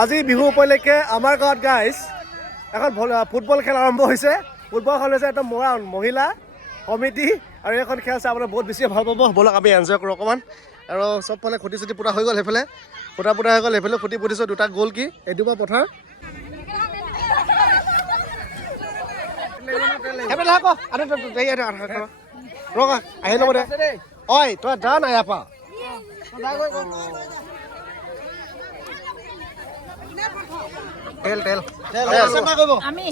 আজি বিহু উপলক্ষে আমাৰ গাঁৱত গাইজ এখন ফুটবল খেল আৰম্ভ হৈছে। ফুটবল খেল হৈছে একদম মহিলা কমিটি আৰু এইখন খেল চাবলৈ বহুত বেছি ভাল পাব। ব'লক আমি এনজয় কৰোঁ অকণমান। আৰু চবফালে খুটি চুটি পুৰা হৈ গ'ল, সেইফালে ফুটা হৈ গ'ল, সেইফালে খুটি পুতিছোঁ। দুটা গ'ল কি এইটো বা পথাৰ সেইফালে আকৌ ৰ'বা আহি ল'ব দে। ঐ তই যা নাই ইয়াৰ পৰা তেল তেল আমি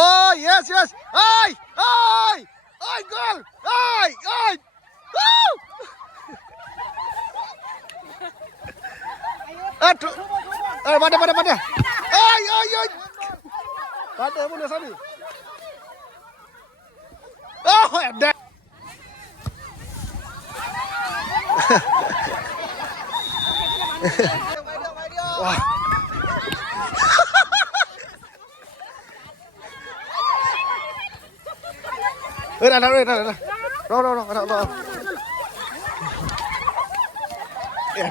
Oh yes yes ay ay ay goal ay ay woo atu pada ay ay ay pada mo na sabi oh that wah Dah. Roh. Ya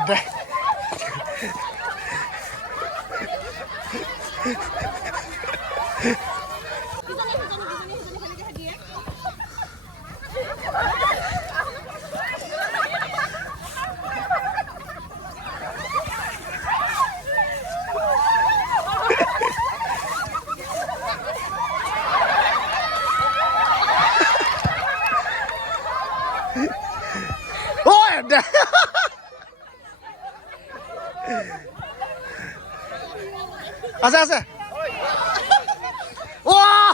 dah. Asa. Wah.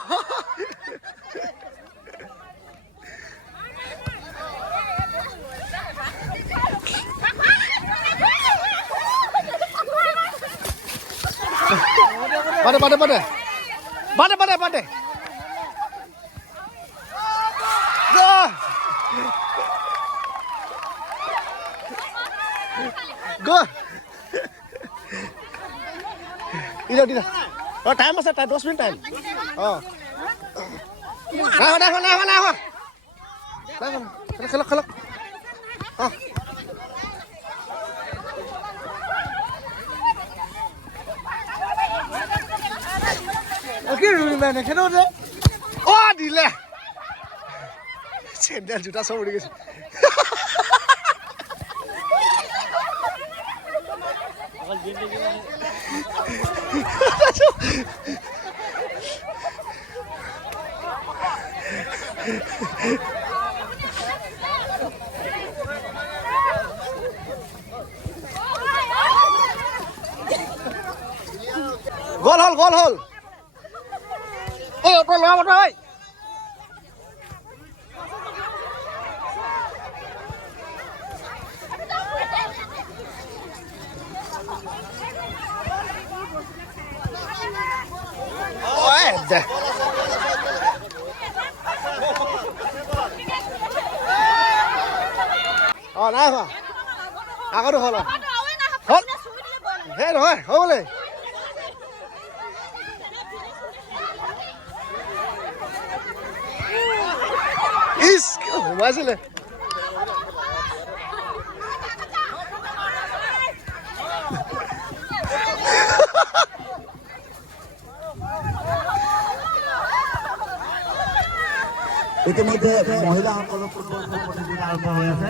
Pada. Go. Tidak. Oh, time masa time 10 minit time. Oh. Dah. Kelak. Oh. Oke, mana kenapa? Oh, dile. Sendal juta sama dia. Gol hol. Oi, apa oi? Dah. Oh, nah apa? Aku tuh hol. Hei, rồi, boleh. Is, masih le. ইতিমধ্যে মহিলাসকলৰ football খেল প্ৰতিযোগিতা আৰম্ভ হৈ আছে।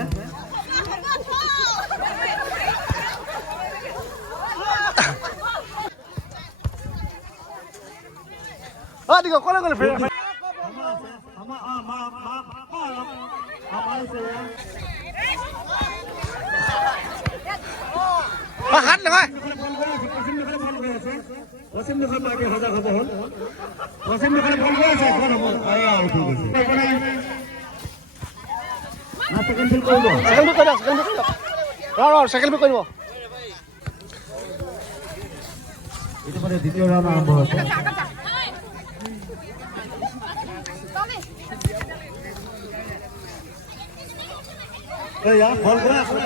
Digo, ¿cuál es el freno? Bahan lah, Wasim dekat bagi hajar kabel. Wasim dekat bangga saya kalau mau ayah itu. Second bill করব। Second বিল করব। ইতিমধ্যে দ্বিতীয় রাউন্ড আরম্ভ হচ্ছে। এই বল গৈ আছে,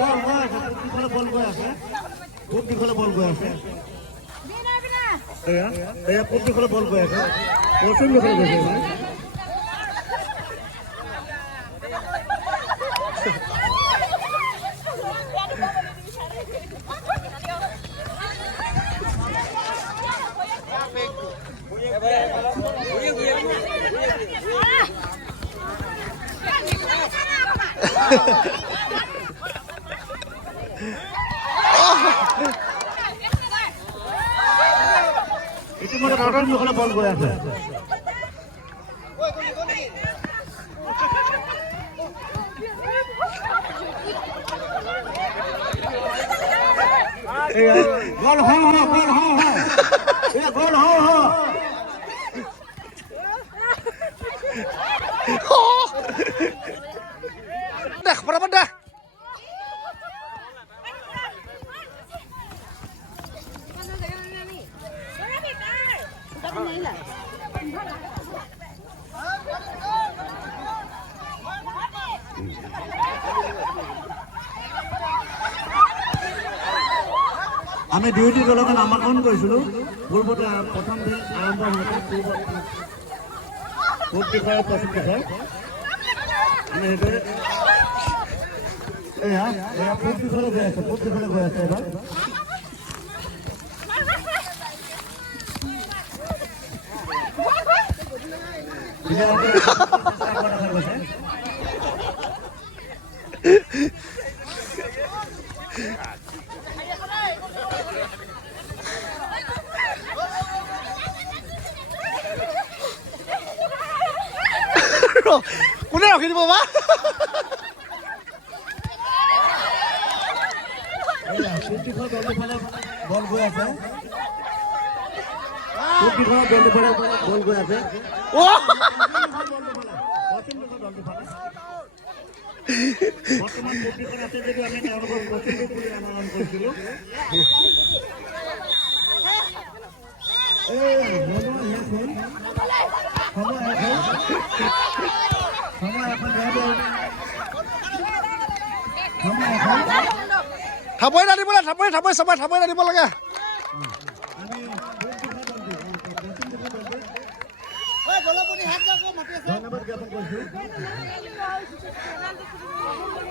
বল গৈ আছে, কোন দিশলে বল গৈ আছে? এয়া পূব দিশলৈ বল গৈ আছে পশ্চিম দিশলৈ গৈছে ইতিমধ্যে পশ্চিম দিশলৈ বল গৈ আছে গোল হও হও গোল হও হও এ গোল হও হও দেখ পরাবত দেখ আমি দুয়োটি দলকে নামাকৰণ কৰিছিলোঁ পূৰ্বতে প্ৰথম দিন আৰম্ভ হওঁতে পূব দিশৰ পশ্চিম দিশৰ আমি সেইদৰে এয়া পূব দিশলৈ গৈ আছে এবাৰ কোনে ৰখি দিব বা পূব দিশৰ দলটোৰ ফালে বল গৈ আছে পূব দিশৰ দলটোৰ ফালে বল গৈ আছে পশ্চিম দিশৰ দলটোৰ ফালে বৰ্তমান পূব দিশত আছে যদিও আমি তেওঁলোকক পশ্চিম দিশ বুলি নামাকৰণ কৰিছিলোঁ থাপৈ নাদিব লাগে থাপৈ চবাই থাপৈ নাদিব লাগে ধন্যবাদ জ্ঞাপন কৰিছোঁ